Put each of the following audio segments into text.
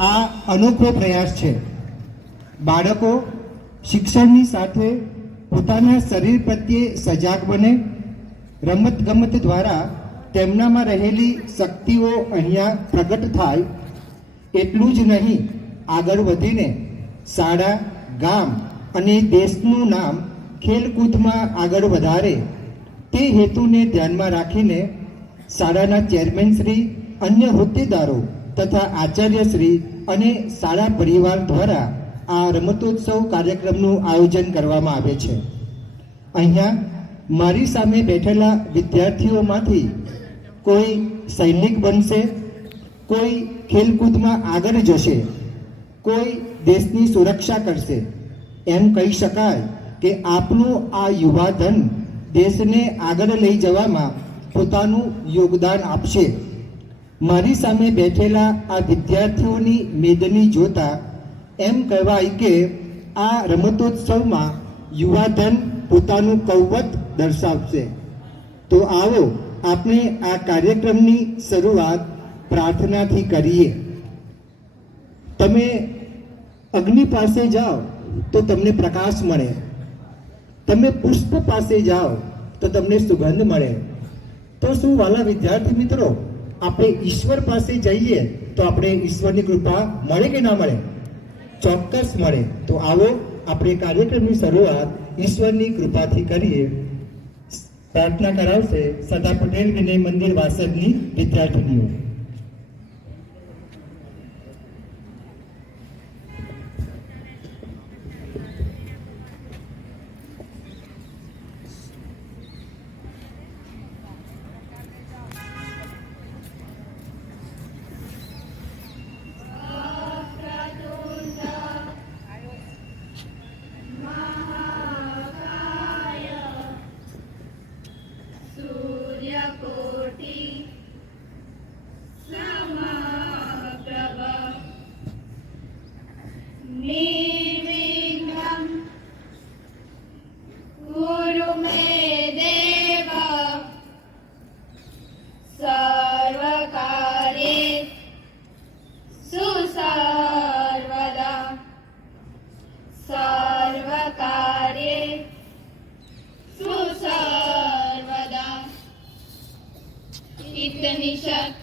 આ અનોખો પ્રયાસ છે. બાળકો શિક્ષણની સાથે પોતાના શરીર પ્રત્યે સજાગ બને. રમત ગમત દ્વારા તેમનામાં રહેલી શક્તિઓ અહીંયા પ્રગટ થાય. એટલું જ નહીં, આગળ વધીને શાળા, ગામ અને દેશનું નામ ખેલકૂદમાં આગળ વધારે. તે હેતુને ધ્યાનમાં રાખીને શાળાના ચેરમેન શ્રી, અન્ય હોદ્દેદારો તથા આચાર્યશ્રી અને શાળા પરિવાર દ્વારા આ રમતોત્સવ કાર્યક્રમનું આયોજન કરવામાં આવે છે. અહીંયા મારી સામે બેઠેલા વિદ્યાર્થીઓમાંથી કોઈ સૈનિક બનશે, કોઈ ખેલકૂદમાં આગળ જશે, કોઈ દેશની સુરક્ષા કરશે. એમ કહી શકાય કે આપણું આ યુવા ધન દેશને આગળ લઈ જવામાં પોતાનું યોગદાન આપશે. મારી સામે બેઠેલા આ વિદ્યાર્થીઓની મેદની જોતા એમ કહેવાય કે આ રમતોત્સવમાં યુવાધન પોતાનું કૌવત દર્શાવશે. તો આવો આપણે આ કાર્યક્રમની શરૂઆત પ્રાર્થનાથી કરીએ. તમે અગ્નિ પાસે જાઓ તો તમને પ્રકાશ મળે. તમે પુષ્પ પાસે જાઓ તો તમને સુગંધ મળે. તો શું વાલા વિદ્યાર્થી મિત્રો આપણે ઈશ્વર પાસે જઈએ તો આપણે ઈશ્વરની કૃપા મળે કે ના મળે ચોક્કસ મળે તો આવો આપણે કાર્યક્રમની શરૂઆત ઈશ્વરની કૃપાથી કરીએ પ્રાર્થના કરાવશે સરદાર પટેલ વિનય મંદિર વાસદની વિદ્યાર્થીનીઓ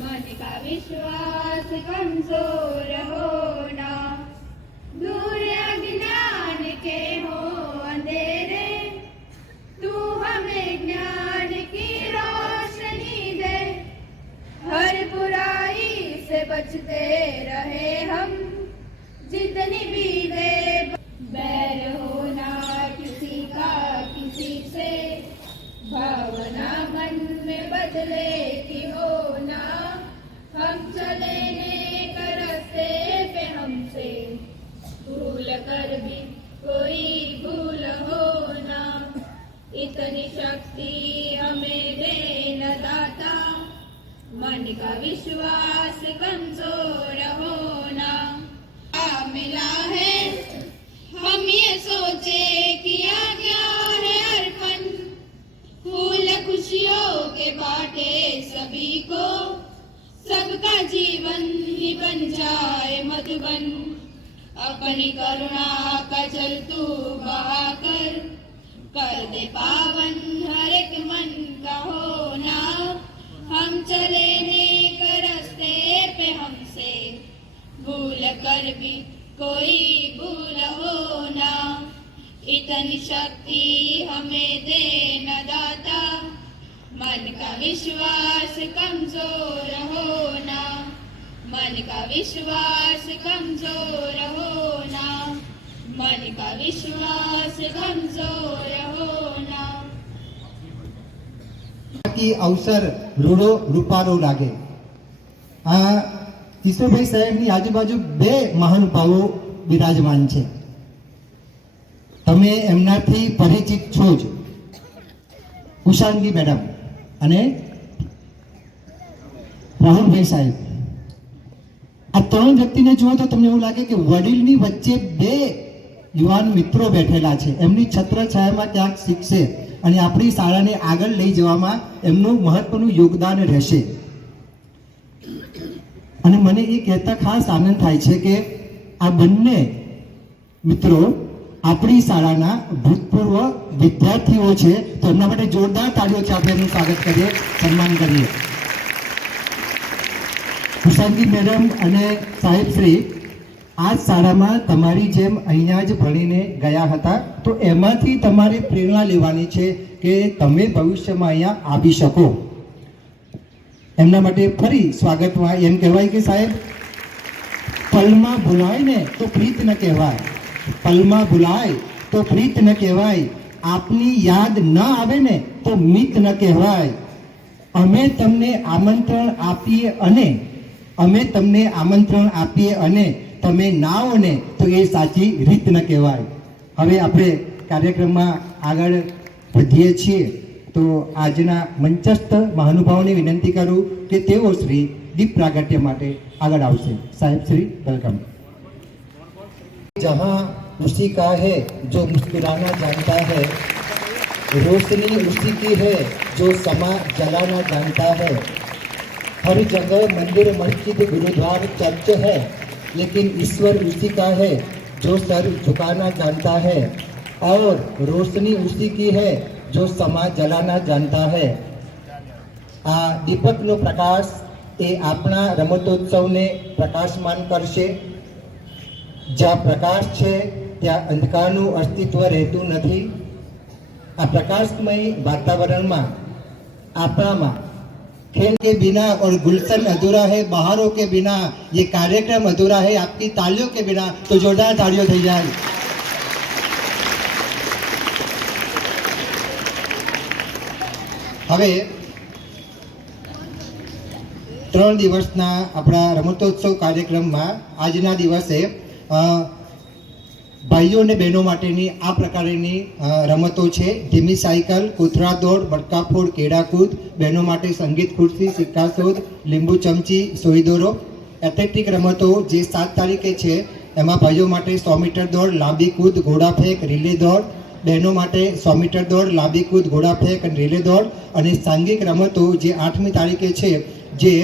मन का विश्वास कमजोर होना दूर अज्ञान के हो अंधेरे तू हमें ज्ञान की रोशनी दे हर बुराई से बचते रहे हम जितनी भी दे बैर होना इतनी शक्ति हमें दे न दाता मन का विश्वास कमजोर होना आ मिला है हम ये सोचे किया क्या है अर्पण फूल खुशियों के बाटे सभी को सबका जीवन ही बन जाए मधुबन अपनी करुणा का जल तू बहाकर कर दे पावन हर एक मन का होना हम चले नेक रास्ते पे हमसे भूल कर भी कोई भूल होना इतनी शक्ति हमें दे न दाता मन का विश्वास कमजोर होना मन का विश्वास कमजोर होना मन का विश्वास कमजोर होना की अवसर રૂડો રૂપારો લાગે આ કિશોરભાઈ સાહેબની આજુબાજુ બે મહાનુભાવો બિરાજમાન છે તમે એમનાથી પરિચિત છો જ ઉષાંગી મેડમ અને રાહુલભાઈ સાહેબ આ ત્રણ વ્યક્તિને જુઓ તો તમને એવું લાગે કે વડીલની વચ્ચે બે યુવાન મિત્રો બેઠેલા છે. એમની છત્રછાયામાં ક્યાંક શીખશે અને આપણી શાળાને આગળ લઈ જવામાં એમનું મહત્વનું યોગદાન રહેશે. અને મને એ કહેતા ખાસ આનંદ થાય છે કે આ બંને મિત્રો આપણી શાળાના ભૂતપૂર્વ વિદ્યાર્થીઓ છે. તો એમના માટે જોરદાર તાળીઓથી આપણે એમનું સ્વાગત કરીએ. સન્માન કરીએ. હુસાનજી મેડમ અને સાહેબ શ્રી આ શાળામાં તમારી જેમ અહીંયા જ ભણીને ગયા હતા, તો એમાંથી તમારે પ્રેરણા લેવાની છે કે તમે ભવિષ્યમાં અહીંયા આવી શકો. એમના માટે ફરી સ્વાગતમાં એમ કહેવાય કે સાહેબ, પલમાં ભૂલાય ને તો પ્રીત ન કહેવાય. પલમાં ભૂલાય તો પ્રીત ન કહેવાય. આપની યાદ ન આવે ને તો મિત ન કહેવાય. અમે તમને આમંત્રણ આપીએ અને, અમે તમને આમંત્રણ આપીએ અને તમે ના આવો ને તો એ સાચી રીત ન કહેવાય હવે આપણે કાર્યક્રમમાં આગળ વધીએ છીએ તો આજના મંચસ્થ મહાનુભાવોને વિનંતી કરું કે તેઓ શ્રી દીપ પ્રાગટ્ય માટે આગળ આવશે સાહેબ શ્રી વેલકમ जहाँ उसी का है जो मुस्कुराना जानता है रोशनी उसी की है जो समा जलाना जानता है हर जगह मंदिर मस्जिद गुरुद्वार चर्च है लेकिन ईश्वर उसी का है जो सर झुकाना जानता है और रोशनी उसी की है जो समा जलाना जानता है આ દીપકનો પ્રકાશ એ આપણા રમતોત્સવને પ્રકાશમાન કરશે જ્યાં પ્રકાશ છે ત્યાં અંધકારનું અસ્તિત્વ રહેતું નથી આ પ્રકાશમય વાતાવરણમાં આપણામાં खेल के बिना और गुलशन अधूरा है बहारों के बिना ये कार्यक्रम अधूरा है आपकी तालियों के बिना तो जोरदार तालियों થઈ જાય હવે ત્રણ દિવસના આપણા રમતોત્સવ કાર્યક્રમમાં આજના દિવસે અ, ભાઈઓ અને બહેનો માટેની આ પ્રકારની રમતો છે. ધીમી સાયકલ, કૂતરા દોડ, બટકાફોડ, કેળાકૂદ. બહેનો માટે સંગીત ખુરશી સિક્કાસોદ લીંબુ ચમચી સોઈદોરો એથ્લેટિક રમતો જે સાત તારીખે છે, એમાં ભાઈઓ માટે સો મીટર દોડ, લાંબી કૂદ, ઘોડા ફેંક, રિલે દોડ. બહેનો માટે સો મીટર દોડ, લાંબી કૂદ, ઘોડા ફેંક અને રિલે દોડ. અને સાંઘિક રમતો જે આઠમી તારીખે છે, જે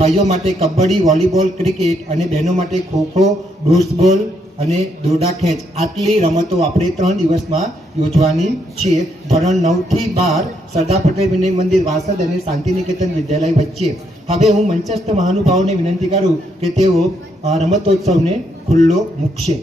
ભાઈઓ માટે કબડ્ડી, વોલીબોલ, ક્રિકેટ અને બહેનો માટે ખોખો, બ્રુસબોલ અને દોરડા ખેંચ. આટલી રમતો આપણે ત્રણ દિવસમાં યોજવાની છીએ. ધોરણ નવથી બાર સરદાર પટેલ વિનય મંદિર વાસદ અને શાંતિનિકેતન વિદ્યાલય વચ્ચે. હવે હું મંચસ્થ મહાનુભાવોને વિનંતી કરું કે તેઓ રમતોત્સવને ખુલ્લો મૂકશે.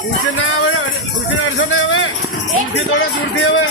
ખુરશી ના આવે ખુરશી અડશો ને હવે દૂરથી થોડે દૂરથી હવે